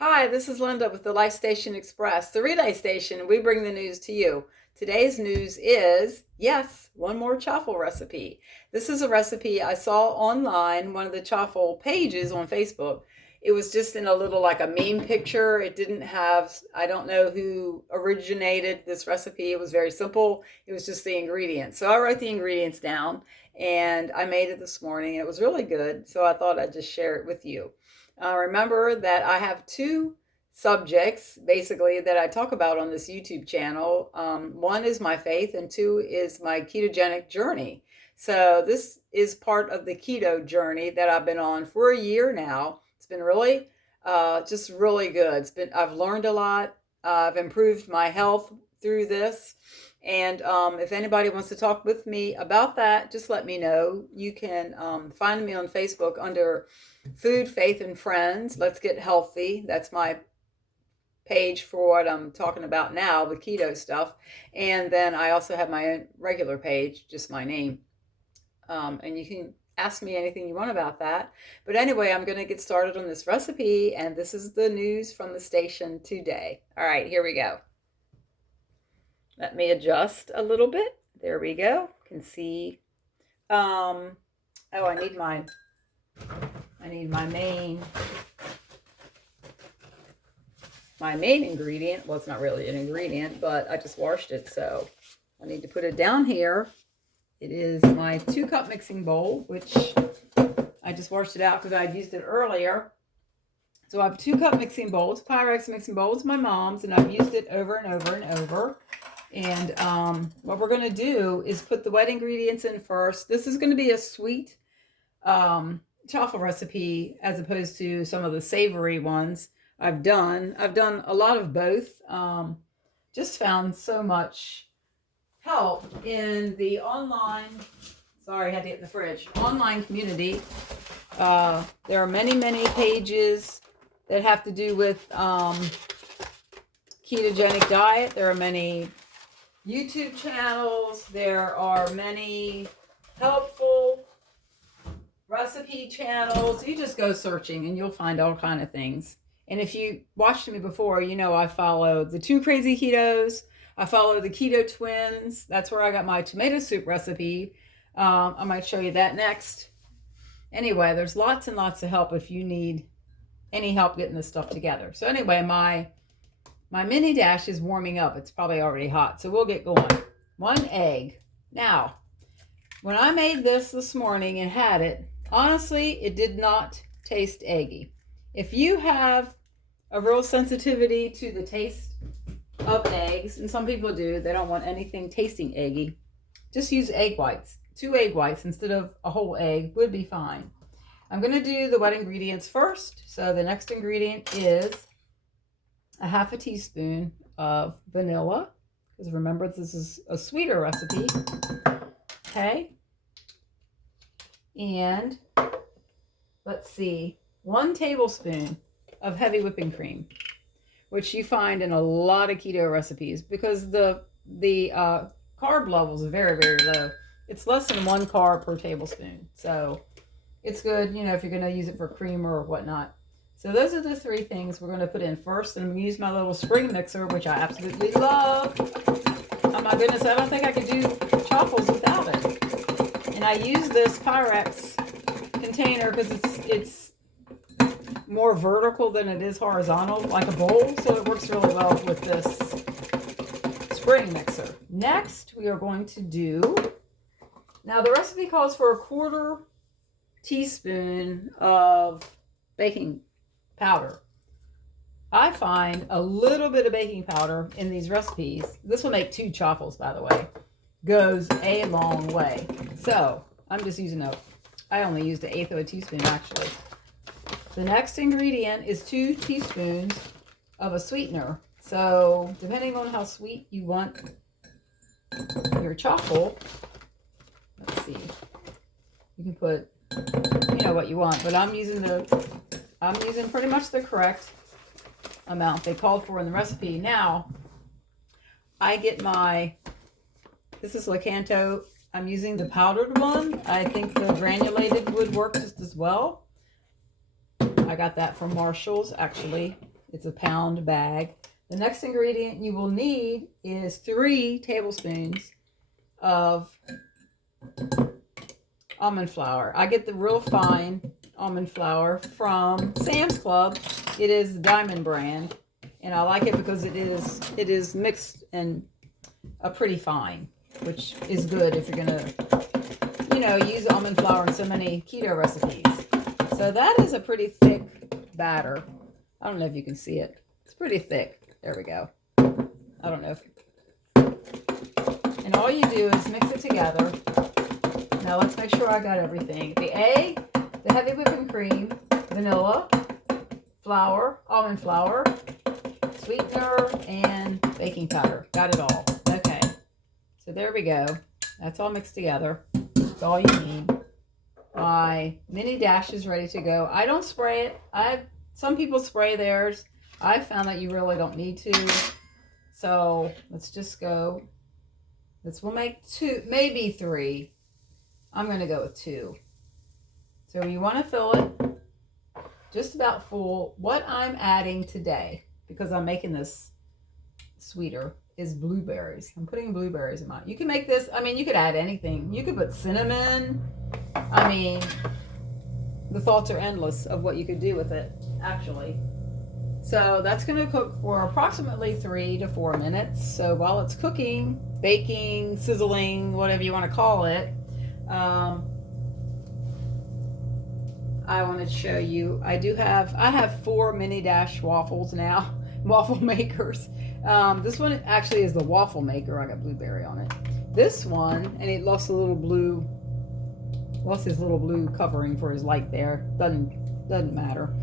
Hi, this is Linda with the Life Station Express, the relay station. We bring the news to you. Today's news is, yes, one more chaffle recipe. This is a recipe I saw online, one of the chaffle pages on Facebook. It was just in a little like a meme picture. It didn't have, I don't know who originated this recipe. It was very simple. It was just the ingredients. So I wrote the ingredients down and I made it this morning. It was really good. So I thought I'd just share it with you. Remember that I have two subjects basically that I talk about on this YouTube channel. One is my faith, and two is my ketogenic journey. So, this is part of the keto journey that I've been on for a year now. It's been really, just really good. I've learned a lot. I've improved my health through this. And if anybody wants to talk with me about that, just let me know. You can find me on Facebook under Food, Faith, and Friends. Let's Get Healthy. That's my page for what I'm talking about now, the keto stuff. And then I also have my own regular page, just my name. And you can ask me anything you want about that. But anyway, I'm going to get started on this recipe, and this is the news from the station today. All right, here we go. Let me adjust a little bit. There we go. You can see. Oh, I need my main ingredient. Well, it's not really an ingredient, but I just washed it, so I need to put it down here. It is my 2-cup mixing bowl, which I just washed it out because I'd used it earlier. So I have 2-cup mixing bowls, Pyrex mixing bowls, my mom's, and I've used it over and over and over. And what we're going to do is put the wet ingredients in first. This is going to be a sweet chaffle recipe as opposed to some of the savory ones I've done. I've done a lot of both. Just found so much help in the online, sorry, I had to get in the fridge, online community. There are many pages that have to do with ketogenic diet. There are many YouTube channels. There are many helpful recipe channels. You just go searching and you'll find all kind of things. And if you watched me before, you know I follow the Two Crazy Ketos. I follow the Keto Twins. That's where I got my tomato soup recipe. I might show you that next. Anyway, there's lots and lots of help if you need any help getting this stuff together. So anyway, my mini dash is warming up. It's probably already hot, so we'll get going. 1 egg. Now, when I made this morning and had it, honestly, it did not taste eggy. If you have a real sensitivity to the taste of eggs, and some people do, they don't want anything tasting eggy, just use egg whites. 2 egg whites instead of a whole egg would be fine. I'm going to do the wet ingredients first. So the next ingredient is a 1/2 teaspoon of vanilla, because remember this is a sweeter recipe. Okay. And let's see, 1 tablespoon of heavy whipping cream, which you find in a lot of keto recipes because the carb levels are very low. It's less than 1 carb per tablespoon. So it's good, if you're going to use it for creamer or whatnot. So those are the 3 things we're going to put in first. And I'm going to use my little spring mixer, which I absolutely love. Oh my goodness, I don't think I could do chaffles without it. And I use this Pyrex container because it's more vertical than it is horizontal, like a bowl. So it works really well with this spring mixer. Next, we are going to do, now the recipe calls for a 1/4 teaspoon of baking powder. I find a little bit of baking powder in these recipes, this will make 2 chaffles, by the way, goes a long way. So I'm just using I only used 1/8 of a teaspoon actually. The next ingredient is 2 teaspoons of a sweetener. So depending on how sweet you want your chaffle, let's see, you can put what you want, but I'm using pretty much the correct amount they called for in the recipe. Now I get this is Lakanto. I'm using the powdered one. I think the granulated would work just as well. I got that from Marshall's, actually. It's a pound bag. The next ingredient you will need is 3 tablespoons of almond flour. I get the real fine almond flour from Sam's Club. It is the Diamond brand, and I like it because it is mixed and a pretty fine, which is good if you're gonna, use almond flour in so many keto recipes. So that is a pretty thick batter. I don't know if you can see it. It's pretty thick. There we go. I don't know if... And all you do is mix it together. Now let's make sure I got everything. The egg, the heavy whipping cream, vanilla, flour, almond flour, sweetener, and baking powder. Got it all. Okay. So there we go. That's all mixed together. That's all you need. My mini dash is ready to go. I don't spray it. Some people spray theirs. I've found that you really don't need to. So let's just go. We'll make 2, maybe 3. I'm going to go with 2. So you want to fill it just about full. What I'm adding today, because I'm making this sweeter, is blueberries. I'm putting blueberries in mine. You can make this, you could add anything. You could put cinnamon. The thoughts are endless of what you could do with it, actually. So that's going to cook for approximately 3 to 4 minutes. So while it's cooking, baking, sizzling, whatever you want to call it, I want to show you. I have 4 mini dash waffles now, waffle makers. This one actually is the waffle maker. I got blueberry on it. This one, and it lost his little blue covering for his light there. Doesn't matter.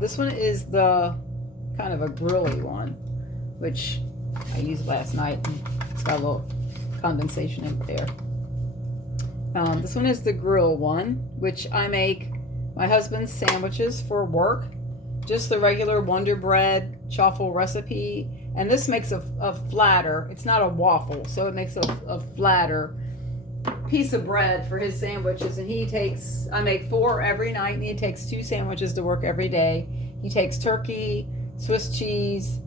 This one is the kind of a grilly one, which I used last night. And it's got a little condensation in there. This one is the grill one, which I make my husband's sandwiches for work. Just the regular Wonder Bread chaffle recipe. And this makes a flatter. It's not a waffle, so it makes a flatter piece of bread for his sandwiches. And I make 4 every night, and he takes 2 sandwiches to work every day. He takes turkey, Swiss cheese,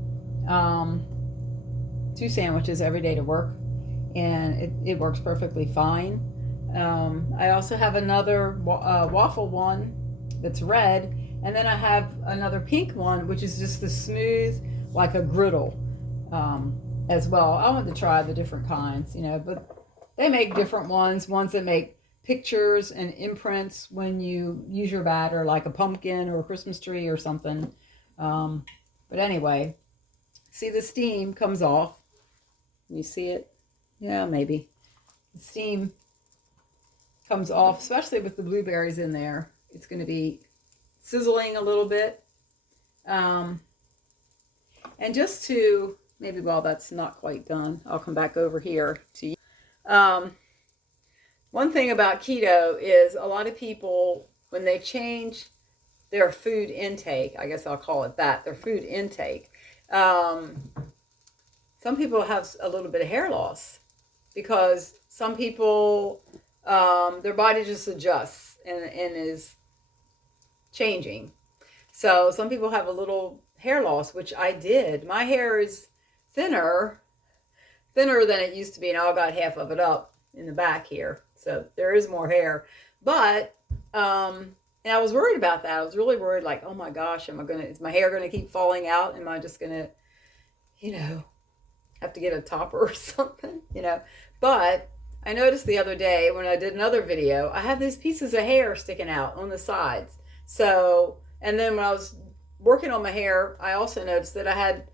2 sandwiches every day to work, and it works perfectly fine. I also have another waffle one that's red, and then I have another pink one, which is just the smooth, like a griddle, as well. I want to try the different kinds, but they make different ones that make pictures and imprints when you use your batter, like a pumpkin or a Christmas tree or something. But anyway, see, the steam comes off. Can you see it? Yeah, maybe. The steam comes off, especially with the blueberries in there. It's going to be sizzling a little bit. And just to, maybe while that's not quite done, I'll come back over here to you. One thing about keto is a lot of people, when they change their food intake, I guess I'll call it that, their food intake, some people have a little bit of hair loss, because some people, their body just adjusts and is changing. So some people have a little hair loss, which I did. My hair is thinner than it used to be. Now I got half of it up in the back here, so there is more hair. But and I was worried about that. I was really worried, like, oh my gosh, is my hair gonna keep falling out? Am I just gonna, have to get a topper or something, But I noticed the other day when I did another video, I have these pieces of hair sticking out on the sides. So, and then when I was working on my hair, I also noticed that I had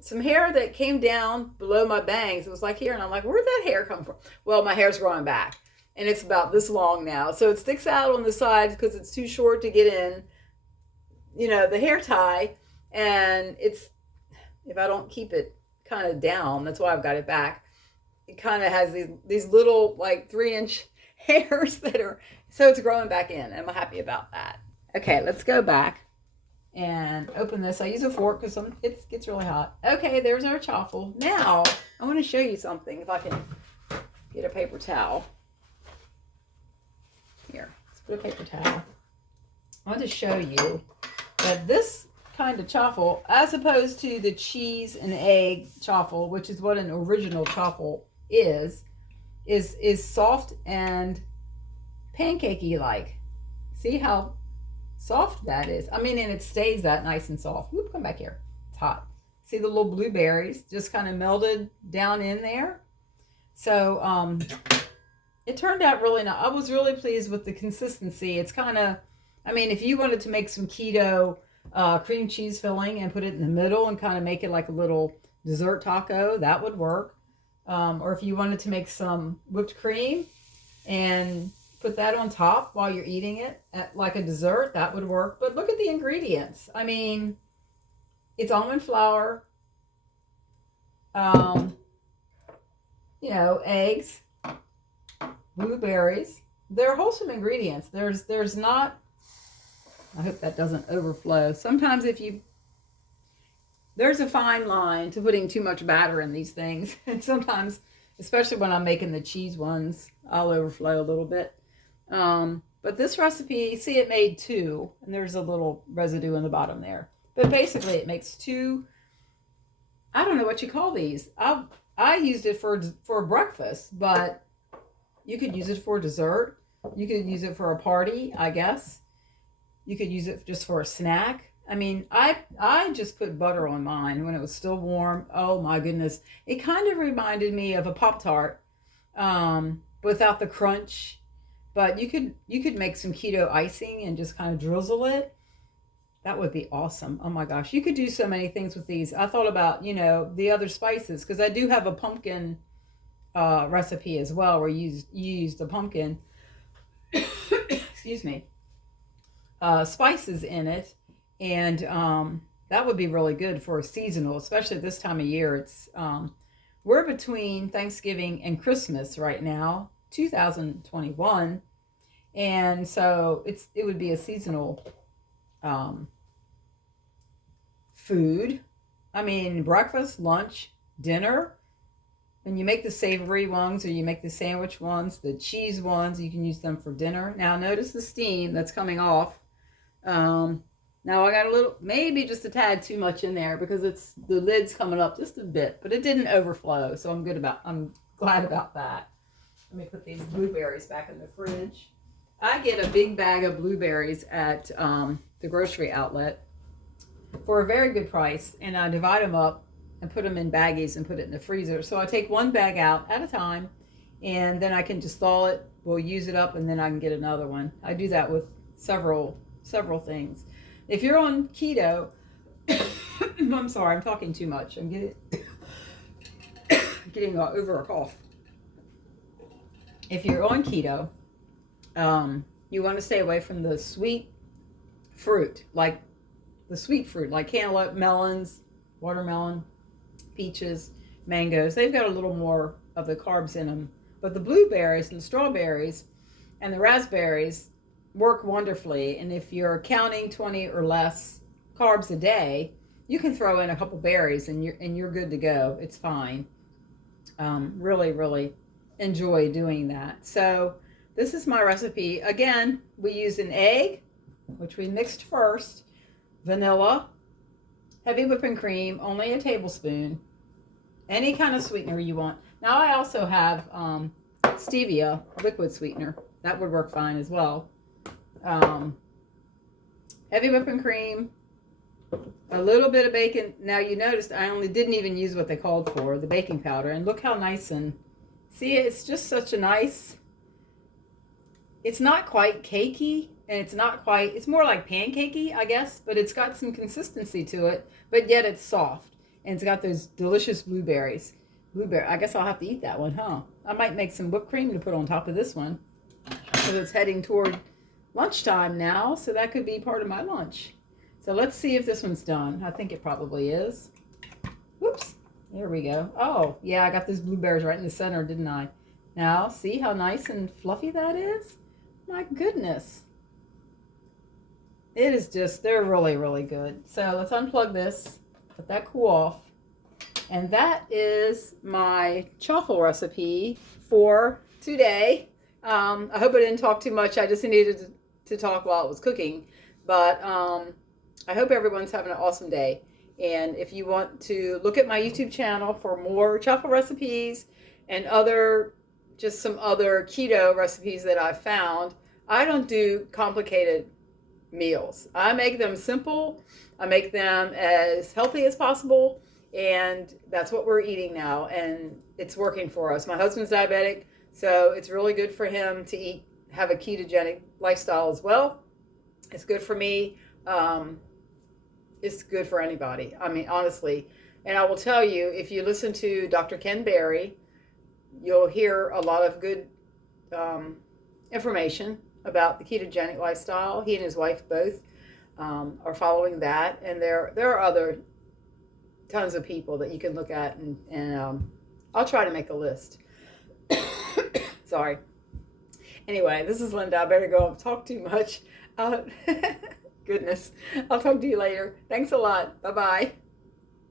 some hair that came down below my bangs. It was like here, and I'm like, where'd that hair come from? Well, my hair's growing back, and it's about this long now. So it sticks out on the sides because it's too short to get in, the hair tie. And if I don't keep it kind of down, that's why I've got it back. It kind of has these little, like, 3-inch hairs so it's growing back in. I'm happy about that. Okay, let's go back and open this. I use a fork because it gets really hot. Okay, there's our chaffle. Now, I want to show you something. If I can get a paper towel. Here, let's put a paper towel. I want to show you that this kind of chaffle, as opposed to the cheese and egg chaffle, which is what an original chaffle is soft and pancakey like. See how soft that is? I mean, and it stays that nice and soft. Whoop, come back here. It's hot. See the little blueberries just kind of melted down in there. So it turned out really nice. I was really pleased with the consistency. It's kind of, I mean, if you wanted to make some keto cream cheese filling and put it in the middle and kind of make it like a little dessert taco, that would work. Or if you wanted to make some whipped cream and put that on top while you're eating it like a dessert, that would work. But look at the ingredients. I mean, it's almond flour, eggs, blueberries. They're wholesome ingredients. There's not, I hope that doesn't overflow. Sometimes there's a fine line to putting too much batter in these things. And sometimes, especially when I'm making the cheese ones, I'll overflow a little bit. But this recipe, see, it made 2, and there's a little residue in the bottom there. But basically it makes 2, I don't know what you call these. I used it for breakfast, but you could use it for dessert. You could use it for a party, I guess. You could use it just for a snack. I mean, I just put butter on mine when it was still warm. Oh my goodness. It kind of reminded me of a Pop-Tart without the crunch. But you could make some keto icing and just kind of drizzle it. That would be awesome. Oh my gosh. You could do so many things with these. I thought about, the other spices, because I do have a pumpkin recipe as well where you use the pumpkin, excuse me, spices in it. And that would be really good for a seasonal, especially this time of year. It's we're between Thanksgiving and Christmas right now, 2021. And so it would be a seasonal food. I mean, breakfast, lunch, dinner. When you make the savory ones or you make the sandwich ones, the cheese ones, you can use them for dinner. Now notice the steam that's coming off. Now I got a little, maybe just a tad too much in there because the lid's coming up just a bit, but it didn't overflow. So I'm glad about that. Let me put these blueberries back in the fridge. I get a big bag of blueberries at the grocery outlet for a very good price, and I divide them up and put them in baggies and put it in the freezer. So I take one bag out at a time, and then I can just thaw it. We'll use it up, and then I can get another one. I do that with several things. If you're on keto, I'm sorry, I'm talking too much. I'm getting over a cough. If you're on keto, you want to stay away from the sweet fruit, like cantaloupe, melons, watermelon, peaches, mangoes. They've got a little more of the carbs in them. But the blueberries and the strawberries and the raspberries work wonderfully. And if you're counting 20 or less carbs a day, you can throw in a couple berries and you're good to go. It's fine. Really, really enjoy doing that. So this is my recipe. Again, we used an egg, which we mixed first, vanilla, heavy whipping cream, only a tablespoon, any kind of sweetener you want. Now I also have stevia, liquid sweetener. That would work fine as well. Heavy whipping cream, a little bit of bacon. Now you noticed I didn't even use what they called for, the baking powder. And look how nice and, see, it's just such a nice, it's not quite cakey, and it's more like pancakey, I guess, but it's got some consistency to it, but yet it's soft. And it's got those delicious blueberries. I guess I'll have to eat that one, huh? I might make some whipped cream to put on top of this one, because it's heading toward lunchtime now, so that could be part of my lunch. So let's see if this one's done. I think it probably is. Whoops. There we go. Oh, yeah, I got those blueberries right in the center, didn't I? Now, see how nice and fluffy that is? My goodness. It is just, they're really, really good. So let's unplug this, let that cool off. And that is my chaffle recipe for today. I hope I didn't talk too much. I just needed to talk while it was cooking. But I hope everyone's having an awesome day. And if you want to look at my YouTube channel for more chaffle recipes and just some other keto recipes that I've found, I don't do complicated meals. I make them simple. I make them as healthy as possible. And that's what we're eating now. And it's working for us. My husband's diabetic, so it's really good for him to have a ketogenic lifestyle as well. It's good for me. It's good for anybody. I mean, honestly. And I will tell you, if you listen to Dr. Ken Berry, you'll hear a lot of good information about the ketogenic lifestyle. He and his wife both are following that. And there are other tons of people that you can look at. And I'll try to make a list. Sorry. Anyway, this is Linda. I better go. I've talked too much. Goodness. I'll talk to you later. Thanks a lot. Bye-bye.